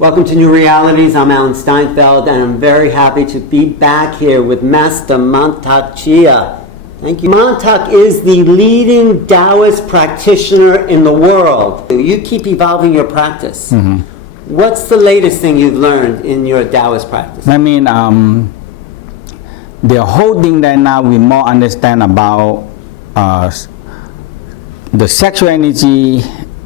Welcome to Newrealities. I'm Alan Steinfeld, and I'm very happy to be back here with Master Mantak Chia. Thank you. Mantak is the leading Taoist practitioner in the world. You keep evolving your practice. Mm-hmm. What's the latest thing you've learned in your Taoist practice? I mean, the whole thing that now we more understand about the sexual energy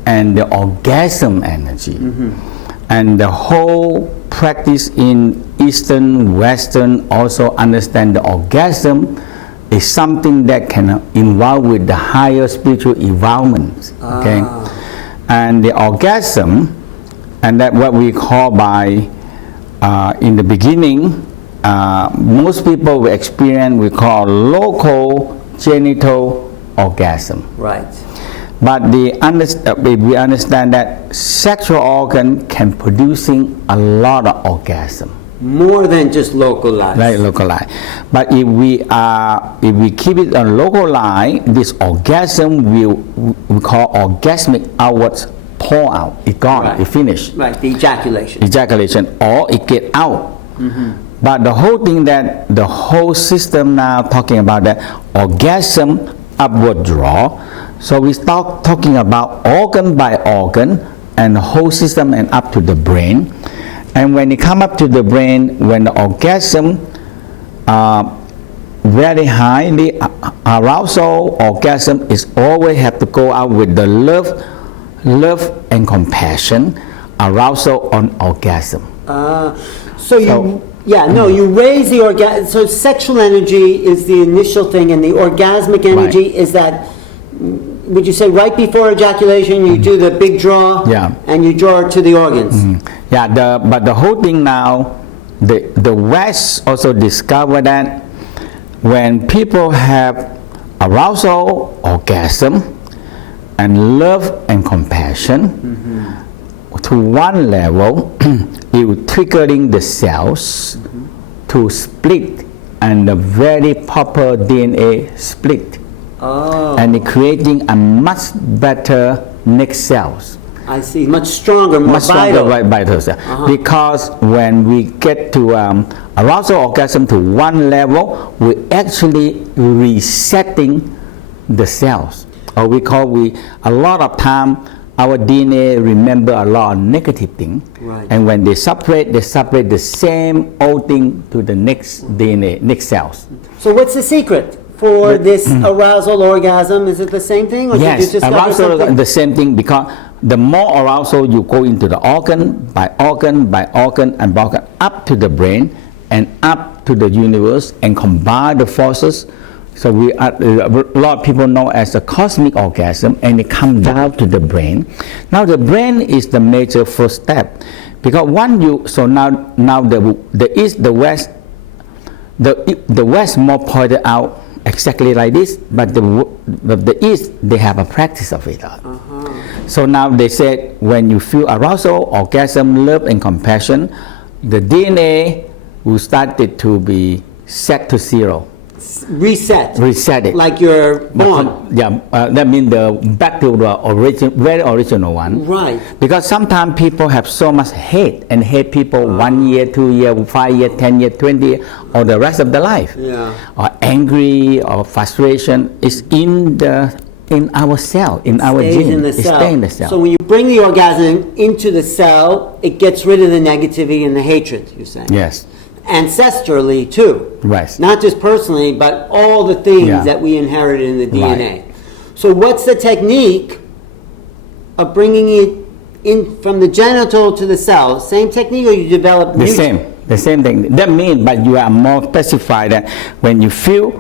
and the orgasm energy. Mm-hmm. And the whole practice in Eastern, Western also understand the orgasm is something that can involve with the higher spiritual involvement. Okay, and the orgasm, and that what we call by in the beginning, most people will experience we call local genital orgasm. Right. But we understand that sexual organ can producing a lot of orgasm. More than just localized. Right, localized. But if we keep it on localized, this orgasm we call orgasmic outwards pour out. It gone. Right. It finished. Right. The ejaculation. Ejaculation, or it get out. Mm-hmm. But the whole thing that the whole system now talking about that orgasm upward draw. So we start talking about organ by organ and the whole system and up to the brain. And when it come up to the brain, when the orgasm very highly arousal orgasm is always have to go out with the love and compassion, arousal on orgasm. You raise the orgasm. So sexual energy is the initial thing, and the orgasmic energy is that. Would you say right before ejaculation you do the big draw, and you draw it to the organs? Mm-hmm. Yeah, but the whole thing now, the West also discovered that when people have arousal, orgasm, and love and compassion, to one level, it will triggering the cells to split, and the very proper DNA split. And creating a much better next cells. I see, much stronger, more vital. Vital cell. Because when we get to arousal orgasm to one level, we actually resetting the cells. Or a lot of time our DNA remember a lot of negative thing. Right. And when they separate the same old thing to the next DNA, next cells. So what's the secret for this arousal orgasm? Is it the same thing? Or yes, did you arousal is the same thing, because the more arousal you go into the organ by organ by organ and by organ up to the brain and up to the universe and combine the forces. So a lot of people know as a cosmic orgasm, and it comes down to the brain. Now the brain is the major first step, because now the east, the west, the west more pointed out exactly like this, but the East, they have a practice of it. So now they said when you feel arousal, orgasm, love and compassion, the DNA will start it to be set to zero. Reset it. Like you're born. That means back to the very original one. Right. Because sometimes people have so much hate people 1 year, 2 year, 5 year, 10 year, 20 year, or the rest of their life. Yeah. Or angry or frustration is in our cell, in our gene. It stays in the cell. So when you bring the orgasm into the cell, it gets rid of the negativity and the hatred, you're saying? Yes. Ancestrally too, right? Not just personally, but all the things that we inherited in the DNA. Right. So what's the technique of bringing it in from the genital to the cell? Same technique, or you develop the same thing? That means, but you are more specified that when you feel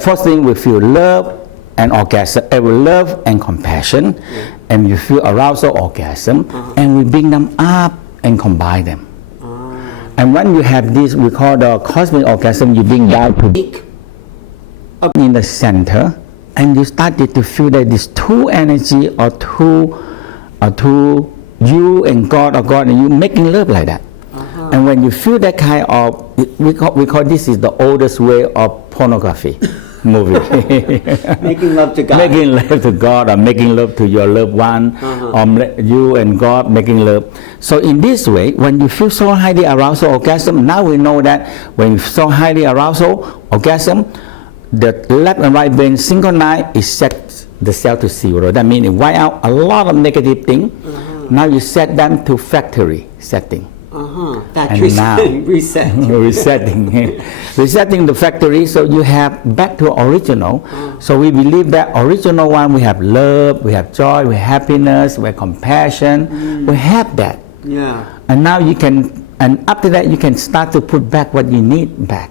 first thing we feel love and orgasm, love and compassion, and you feel arousal, orgasm, and we bring them up and combine them. And when you have this, we call the cosmic orgasm, you bring down to in the center, and you started to feel that these two energy or two you and God, or God and you making love like that. And when you feel that kind of, we call this is the oldest way of pornography. movie. Making love to God. Making love to God, or making love to your loved one, or you and God making love. So in this way, when you feel so highly arousal orgasm, now we know that when you feel so highly arousal orgasm, the left and right brain synchronize, it sets the cell to zero. That means it wipe out a lot of negative things. Now you set them to factory setting. Factory setting, reset. Resetting the factory, so you have back to original. So we believe that original one, we have love, we have joy, we have happiness, we have compassion, we have that. Yeah. And now you can, and after that you can start to put back what you need back.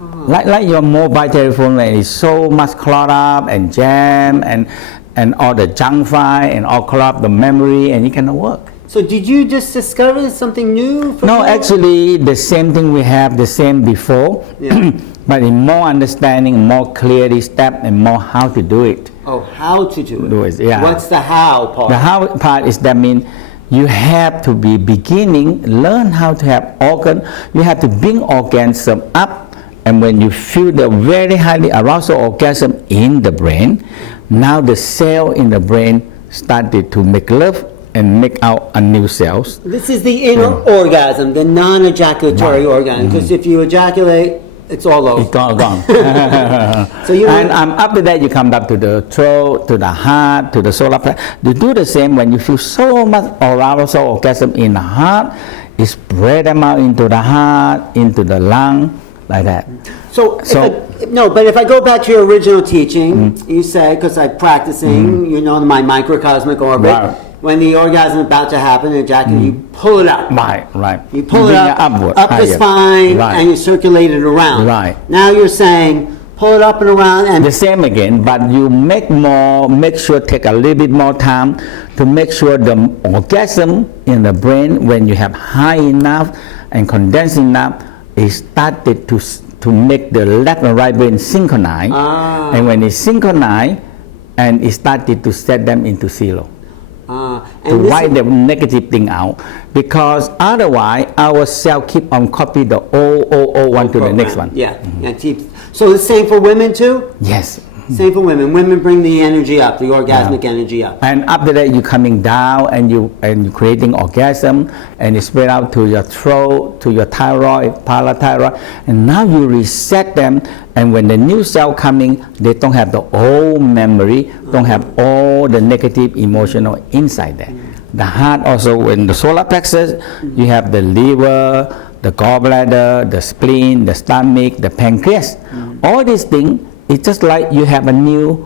Like your mobile telephone, when it's so much clogged up and jam and all the junk file and all clogged up the memory, and it cannot work. So did you just discover something new? No, actually the same thing we have, the same before, but in more understanding, more clearly step, and more how to do it. Oh, how to do it. Yeah. What's the how part? The how part is that mean you have to be beginning, learn how to have organ. You have to bring orgasm up, and when you feel the very highly arousal orgasm in the brain, now the cell in the brain started to make love and make out a new cells. This is the inner orgasm, the non-ejaculatory orgasm. Because if you ejaculate, it's all over. It's all gone. So you and after that, you come back to the throat, to the heart, to the solar plexus. You do the same when you feel so much arousal orgasm in the heart. You spread them out into the heart, into the lung, like that. But if I go back to your original teaching, you say, because I'm practicing, my microcosmic orbit. Right. When the orgasm is about to happen, you pull it up. Right. You pull it up, upward, up the higher. spine, Right. and you circulate it around. Right. Now you're saying, pull it up and around, and The same again, but you make sure take a little bit more time to make sure the orgasm in the brain, when you have high enough and condensed enough, is started to make the left and right brain synchronize. And when it's synchronized, and it started to set them into zero. To wipe the negative thing out, because otherwise our cell keep on copy the old one to the next one. Yeah. So the same for women too? Yes. Same for women. Women bring the energy up, the orgasmic energy up. And after that, you coming down and you creating orgasm, and it spread out to your throat, to your thyroid, parathyroid, and now you reset them. And when the new cell coming, they don't have the old memory, don't have all the negative emotional inside there. The heart also, when the solar plexus, you have the liver, the gallbladder, the spleen, the stomach, the pancreas. All these things, it's just like you have a new